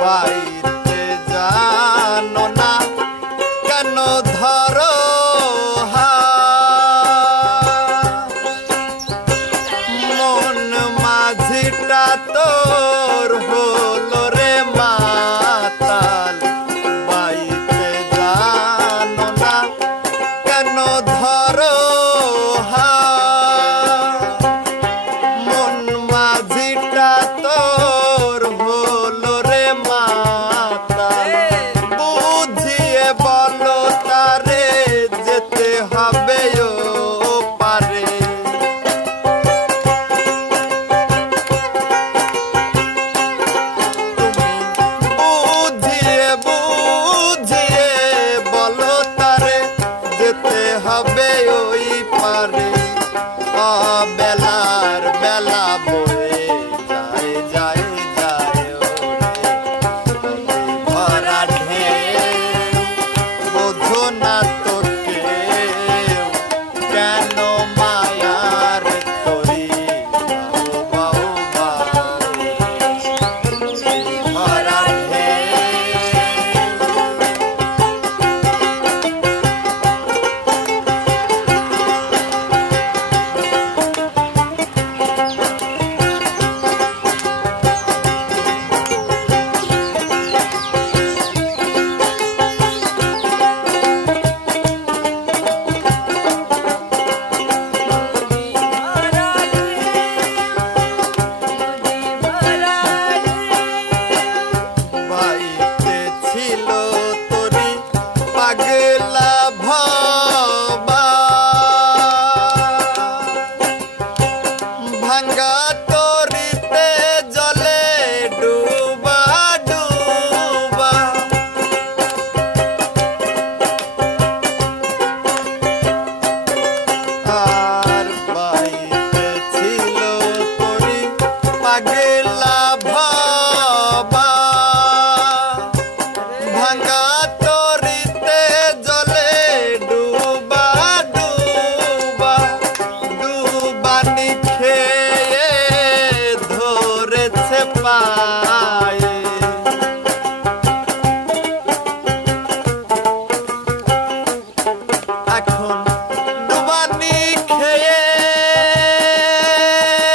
বাইতে জানো না কেন ধরো মন মাঝিটা তোর হলো রে মাতাল। বাইতে জানো না কেন ধরো মন মাঝিটা তোর হলো রে মাতাল। বুঝিয়ে বলো তারে যেতে হবে ও পারে। বুঝিয়ে বুঝিয়ে বলো তারে যেতে হবে ওই পারে। বেলার বেলা বয়ে যায় যায় যায় ওরে ভরা ঢেউ। বোঝো না তো কেউ কেন মায়ার তরি বাউ বাউ ভরা ঢেউ। বাইতে ছিল তোরি পাগলা ভবা ভাঙ্গা তরিতে জলে ডুবা ডুবা। আর বাইতে ছিল তোরি পাগলা